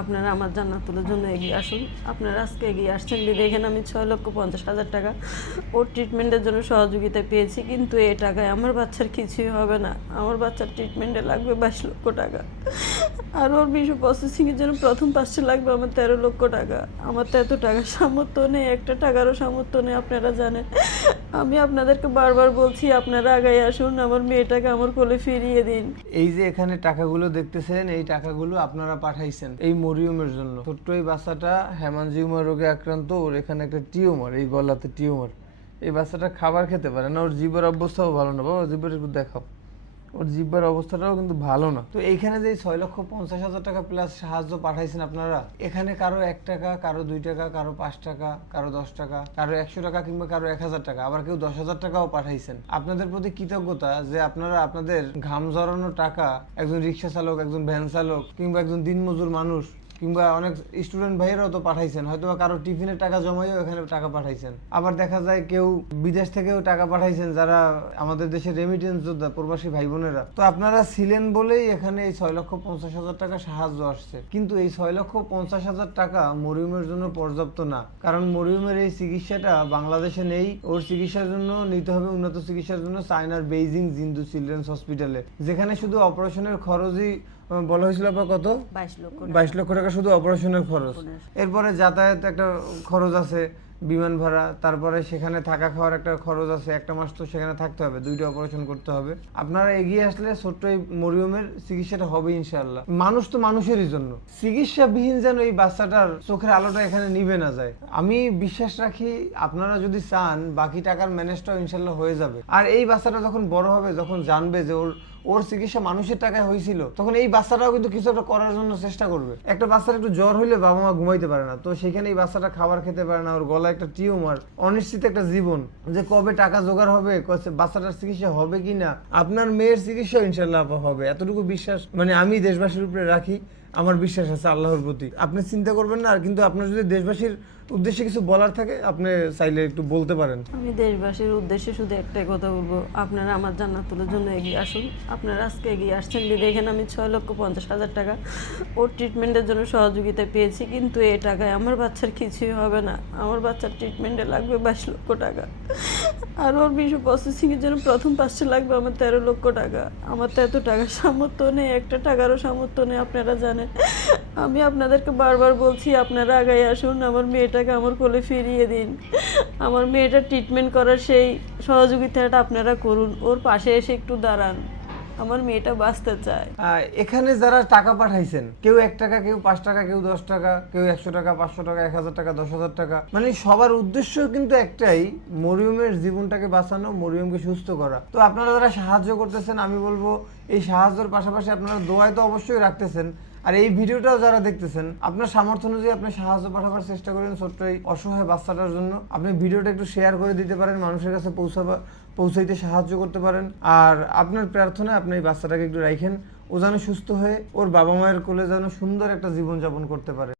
আপনারা আমার জান্নাতুলের জন্য এগিয়ে আসুন। আপনারা আজকে এগিয়ে আসছেন দেখেন আমি 6,50,000 টাকা ওর ট্রিটমেন্টের জন্য সহযোগিতা পেয়েছি, কিন্তু এই টাকায় আমার বাচ্চার কিছুই হবে না। আমার বাচ্চার ট্রিটমেন্টে লাগবে 22 লক্ষ টাকা, আর ওর ভিসা প্রসেসিংয়ের জন্য প্রথম 5টা লাগবে আমার 13 লক্ষ টাকা। আমার তো এত টাকার সামর্থ্য নেই, একটা টাকারও সামর্থ্য নেই, আপনারা জানেন। আমি আপনাদেরকে বারবার বলছি আপনারা আগাই আসুন, আমার মেয়েটাকে আমার কোলে ফিরিয়ে দিন। এই যে এখানে টাকাগুলো দেখতেছেন, এই টাকাগুলো আপনারা পাঠাইছেন এই মরিয়মের জন্য। ছোট্ট এই বাচ্চাটা হেমানজিউমার রোগে আক্রান্ত, ওর এখানে একটা টিউমার, এই গলাতে টিউমার। এই বাচ্চাটা খাবার খেতে পারে না, ওর জিভের অবস্থাও ভালো না। বাবা জিভের একটু দেখাও, ওর জিব্বার অবস্থাটাও কিন্তু ভালো না। তো এইখানে যে 6,50,000 টাকা প্লাস সাহায্য পাঠাইছেন আপনারা, এখানে কারো 1 টাকা, কারো 2 টাকা, কারো 5 টাকা, কারো 10 টাকা, কারো 100 টাকা, কিংবা কারো 1000 টাকা, আবার কেউ 10,000 টাকাও পাঠাইছেন। আপনাদের প্রতি কৃতজ্ঞতা যে আপনারা আপনাদের ঘাম ঝরানো টাকা একজন রিক্সা চালক, একজন ভ্যান চালক, কিংবা একজন দিনমজুর মানুষ, কিংবা অনেক স্টুডেন্ট ভাইয়েরাও তো পাঠাইছেন, হয়তো কারো টিফিনের টাকা জমাইও এখানে টাকা পাঠাইছেন। আবার দেখা যায় কেউ বিদেশ থেকেও টাকা পাঠাইছেন, যারা আমাদের দেশের রেমিটেন্স যোদ্ধা প্রবাসী ভাই বোনেরা। তো আপনারা ছিলেন বলেই এখানে এই 6,50,000 টাকা সাহায্য আসছে। কিন্তু এই 6,50,000 টাকা মরিয়মের জন্য পর্যাপ্ত না, কারণ মরিয়মের এই চিকিৎসাটা বাংলাদেশে নেই। ওর চিকিৎসার জন্য নিতে হবে, উন্নত চিকিৎসার জন্য চায়নার বেইজিং জিন্দু চিলড্রেন্স হসপিটালে, যেখানে শুধু অপারেশনের খরচই বলা হয়েছিল আপনার কত, 22 লক্ষ টাকা শুধু অপারেশনের খরচ। এরপরে যাতায়াত একটা খরচ আছে, বিমান ভাড়া, তারপরে সেখানে থাকা খাওয়ার একটা খরচ আছে, একটা মাস তো সেখানে থাকতে হবে, 2টা অপারেশন করতে হবে। আপনারা এগিয়ে আসলে ছোট্ট এই মরিয়মের চিকিৎসাটা হবে ইনশাআল্লাহ। মানুষ তো মানুষেরই জন্য, চিকিৎসাবিহীন যেন এই বাচ্চাটার চোখের আলোটা এখানে নিভে না যায়। আমি বিশ্বাস রাখি আপনারা যদি চান, বাকি টাকার ম্যানেজটাও ইনশাআল্লাহ হয়ে যাবে। আর এই বাচ্চাটা যখন বড় হবে, যখন জানবে যে ওর চিকিৎসা মানুষের টাকায় হয়েছিল, তখন এই বাচ্চাটাও কিন্তু কিছু একটা করার জন্য চেষ্টা করবে। একটা বাচ্চার একটু জ্বর হইলে বাবা মা ঘুমাইতে পারে না, তো সেখানে এই বাচ্চাটা খাবার খেতে পারে না, ওর গলায় একটা টিউমার, অনিশ্চিত একটা জীবন, যে কবে টাকা জোগাড় হবে, বাচ্চাটার চিকিৎসা হবে কিনা। আপনার মেয়ের চিকিৎসা ইনশাল্লাহ হবে, এতটুকু বিশ্বাস মানে আমি দেশবাসীর উপরে রাখি। আমার বিশ্বাস আছে আল্লাহর প্রতি। আপনি চিন্তা করবেন না। আর কিন্তু আপনার যদি দেশবাসীর উদ্দেশ্যে কিছু বলার থাকে, আপনি চাইলে একটু বলতে পারেন। আমি দেশবাসীর উদ্দেশ্যে শুধু একটাই কথা বলবো, আপনারা আমার জান্নাতুলের জন্য এগিয়ে আসুন। আপনারা আজকে এগিয়ে আসছেন দেখেন আমি 6,50,000 টাকা ওর ট্রিটমেন্টের জন্য সহযোগিতা পেয়েছি, কিন্তু এই টাকায় আমার বাচ্চার কিছুই হবে না। আমার বাচ্চার ট্রিটমেন্টে লাগবে 22 লক্ষ টাকা, আর ওর ভিসা প্রসেসিংয়ের জন্য প্রথম 5টা লাগবে আমার 13 লক্ষ টাকা। আমার তো এত টাকার সামর্থ্য নেই, একটা টাকারও সামর্থ্য নেই, আপনারা জানেন। আমি আপনাদেরকে বারবার বলছি আপনারা আগাই আসুন, আমার মেয়েটাকে আমার কোলে ফিরিয়ে দিন। আমার মেয়েটার ট্রিটমেন্ট করার সেই সহযোগিতাটা আপনারা করুন, ওর পাশে এসে একটু দাঁড়ান, আমার মেয়েটা বাঁচতে চায়। এখানে যারা টাকা পাঠাইছেন, কেউ 1 টাকা, কেউ 5 টাকা, কেউ 10 টাকা, কেউ 100 টাকা, 500 টাকা, 1000 টাকা, 10,000 টাকা, মানে সবার উদ্দেশ্য কিন্তু একটাই, মরিয়মের জীবনটাকে বাঁচানো, মরিয়মকে সুস্থ করা। তো আপনারা যারা সাহায্য করতেছেন, আমি বলবো এই সাহায্যের পাশাপাশি আপনারা দোয়ায় তো অবশ্যই রাখতেছেন। আর এই ভিডিওটাও যারা দেখতেছেন, আপনার সামর্থ্য অনুযায়ী আপনি সাহায্য পাঠাবার চেষ্টা করেন ছোট্ট এই অসহায় বাচ্চাটার জন্য। আপনি ভিডিওটা একটু শেয়ার করে দিতে পারেন, মানুষের কাছে পৌঁছাইতে সাহায্য করতে পারেন। আর আপনার প্রার্থনায় আপনি এই বাচ্চাটাকে একটু রাখেন, ও যেন সুস্থ হয়ে ওর বাবা মায়ের কোলে যেন সুন্দর একটা জীবনযাপন করতে পারে।